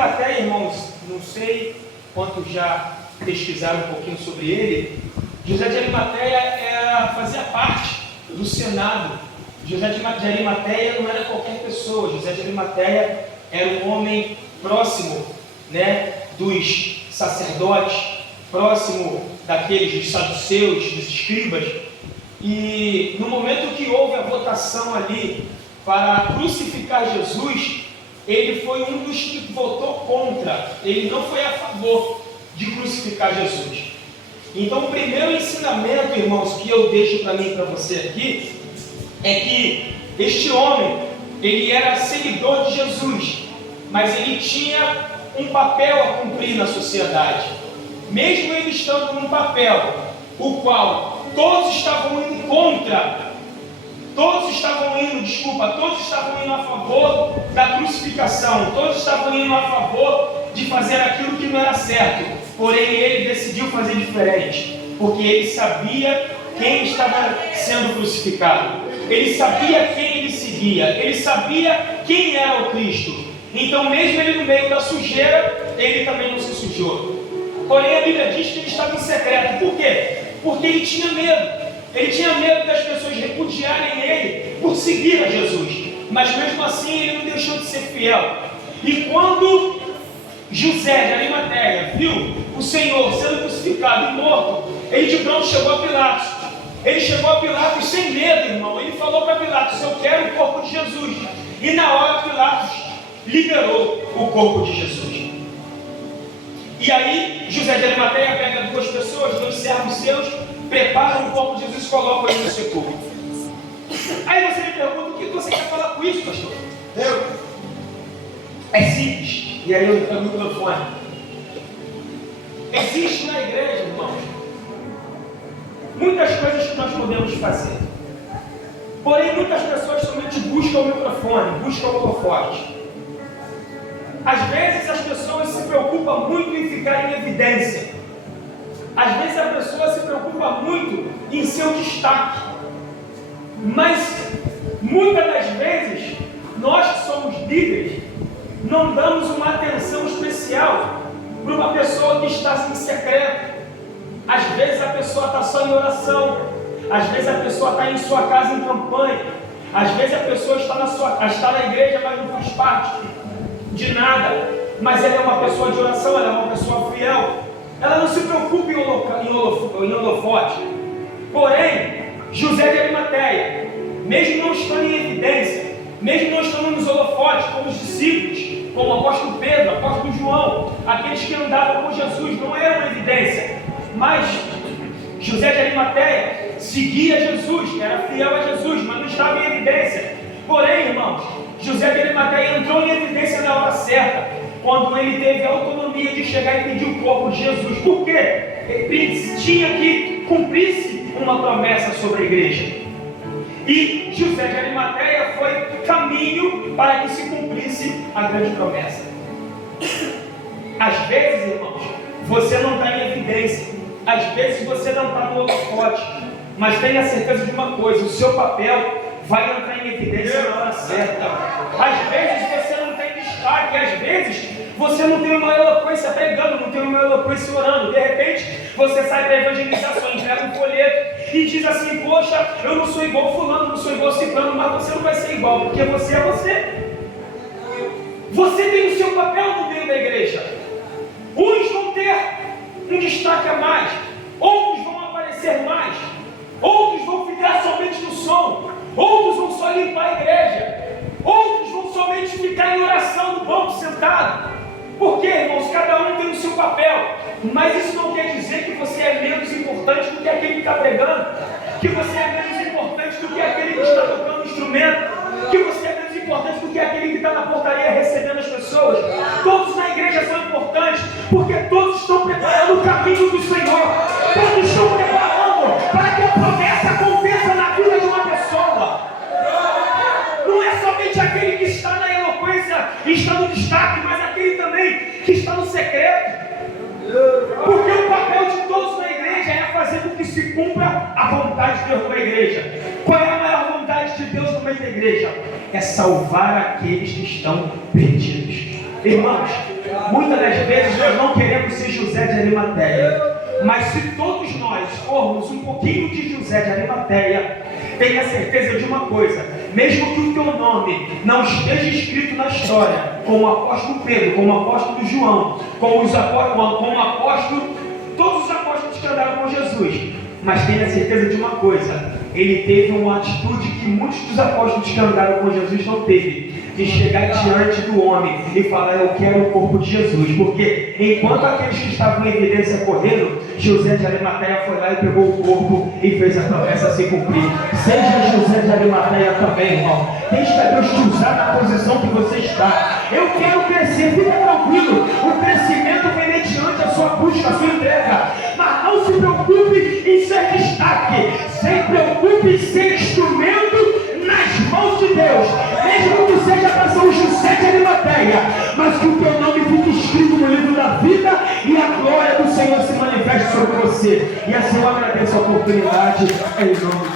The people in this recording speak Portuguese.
Arimateia, irmãos, não sei quantos já pesquisaram um pouquinho sobre ele. José de Arimateia fazia parte do Senado. José de Arimateia não era qualquer pessoa. José de Arimateia era um homem próximo, né, dos sacerdotes, próximo daqueles dos saduceus, dos escribas. E no momento que houve a votação ali para crucificar Jesus, ele foi um dos que votou contra. Ele não foi a favor de crucificar Jesus. Então, o primeiro ensinamento, irmãos, que eu deixo para mim e para você aqui, é que este homem, ele era seguidor de Jesus, mas ele tinha um papel a cumprir na sociedade. Mesmo ele estando num papel, o qual todos estavam indo contra, todos estavam indo a favor da crucificação, todos estavam indo a favor de fazer aquilo que não era certo. Porém, ele decidiu fazer diferente, porque ele sabia quem estava sendo crucificado, ele sabia quem ele seguia, ele sabia quem era o Cristo. Então, mesmo ele no meio da sujeira, ele também não se sujou. Porém, a Bíblia diz que ele estava em secreto. Por quê? Porque ele tinha medo. Ele tinha medo das pessoas repudiarem ele por seguir a Jesus. Mas mesmo assim, ele não deixou de ser fiel. E quando José de Arimateia viu o Senhor sendo crucificado e morto, ele de pronto chegou a Pilatos. Ele chegou a Pilatos sem medo, irmão. Ele falou para Pilatos: eu quero o corpo de Jesus. E na hora Pilatos liberou o corpo de Jesus. E aí José de Arimateia pega duas pessoas, dois servos seus, prepara o corpo de Jesus e coloca ele no sepulcro. Aí você me pergunta: o que você quer falar com isso, pastor? É simples. E aí eu pego o microfone. Existe na igreja, irmãos, muitas coisas que nós podemos fazer. Porém, muitas pessoas somente buscam o microfone, buscam o holofote. Às vezes as pessoas se preocupam muito em ficar em evidência. Às vezes a pessoa se preocupa muito em seu destaque. Mas muitas das vezes nós que somos líderes não damos uma atenção especial para uma pessoa que está em secreto. Às vezes a pessoa está só em oração. Às vezes a pessoa está em sua casa em campanha. Às vezes a pessoa está na igreja, mas não faz parte de nada. Mas ela é uma pessoa de oração, ela é uma pessoa fiel. Ela não se preocupa em holofote. Porém, José de Arimateia, mesmo não estando em evidência, mesmo não estando nos holofotes como os discípulos, como o apóstolo Pedro, o apóstolo João, aqueles que andavam com Jesus, não eram evidência. Mas José de Arimateia seguia Jesus, era fiel a Jesus, mas não estava em evidência. Porém, irmãos, José de Arimateia entrou em evidência na hora certa, quando ele teve a autonomia de chegar e pedir o corpo de Jesus. Por quê? Ele tinha que cumprir-se uma promessa sobre a igreja. E José de Arimateia foi caminho para que se cumprisse a grande promessa. Às vezes, irmãos, você não está em evidência. Às vezes você não está no holofote. Mas tenha certeza de uma coisa: o seu papel vai entrar em evidência na hora certa. Às vezes você não tem destaque. Às vezes você não tem uma eloquência pregando, não tem uma eloquência orando. De repente você sai para a evangelização, entrega um folheto e diz assim: poxa, eu não sou igual fulano, não sou igual ciclano. Mas você não vai ser igual, porque você é você. Você tem o seu papel no meio da igreja. Uns vão ter um destaque a mais, outros vão aparecer mais, outros vão ficar somente no som, outros vão só limpar a igreja, outros vão somente ficar em oração no banco sentado. Por quê, irmãos? Cada um tem o seu papel. Mas isso não quer dizer que você é menos importante do que aquele que está pregando, que você é menos importante do que aquele que está tocando instrumento, que você é menos importante do que aquele que está na portaria recebendo as pessoas. Todos na igreja são importantes, porque todos estão preparando o caminho do Senhor. Todos estão preparando para que a promessa aconteça na vida de uma pessoa. Não é somente aquele que está na eloquência e está no destaque, mas aquele também que está no secreto. Porque o papel de todos na igreja é fazer com que se cumpra a vontade de Deus para a igreja. Qual é a maior vontade de Deus no meio da igreja? É salvar aqueles que estão perdidos. Irmãos, muitas das vezes nós não queremos ser José de Arimateia, mas se todos nós formos um pouquinho de José de Arimateia, tenha certeza de uma coisa: mesmo que o teu nome não esteja escrito na história, como o apóstolo Pedro, como o apóstolo João, como o apóstolo, todos os apóstolos que andaram com Jesus, mas tenha certeza de uma coisa: ele teve uma atitude que muitos dos apóstolos que andaram com Jesus não teve, de chegar diante do homem e falar: eu quero o corpo de Jesus. Porque enquanto aqueles que estavam em evidência correram, José de Arimateia foi lá e pegou o corpo e fez a promessa se cumprir. Seja José de Arimateia também, irmão. Deixa Deus te usar na posição que você está. Eu quero crescer, fica tranquilo. O crescimento vem mediante a sua busca, a sua entrega. Mas não se preocupe em ser destaque. Se preocupe em ser instrumento nas mãos de Deus. Mesmo que seja para São José de Arimateia, mas que o teu nome fique escrito no livro da vida e a glória do Senhor se manifeste sobre você. E assim eu agradeço a oportunidade em nome de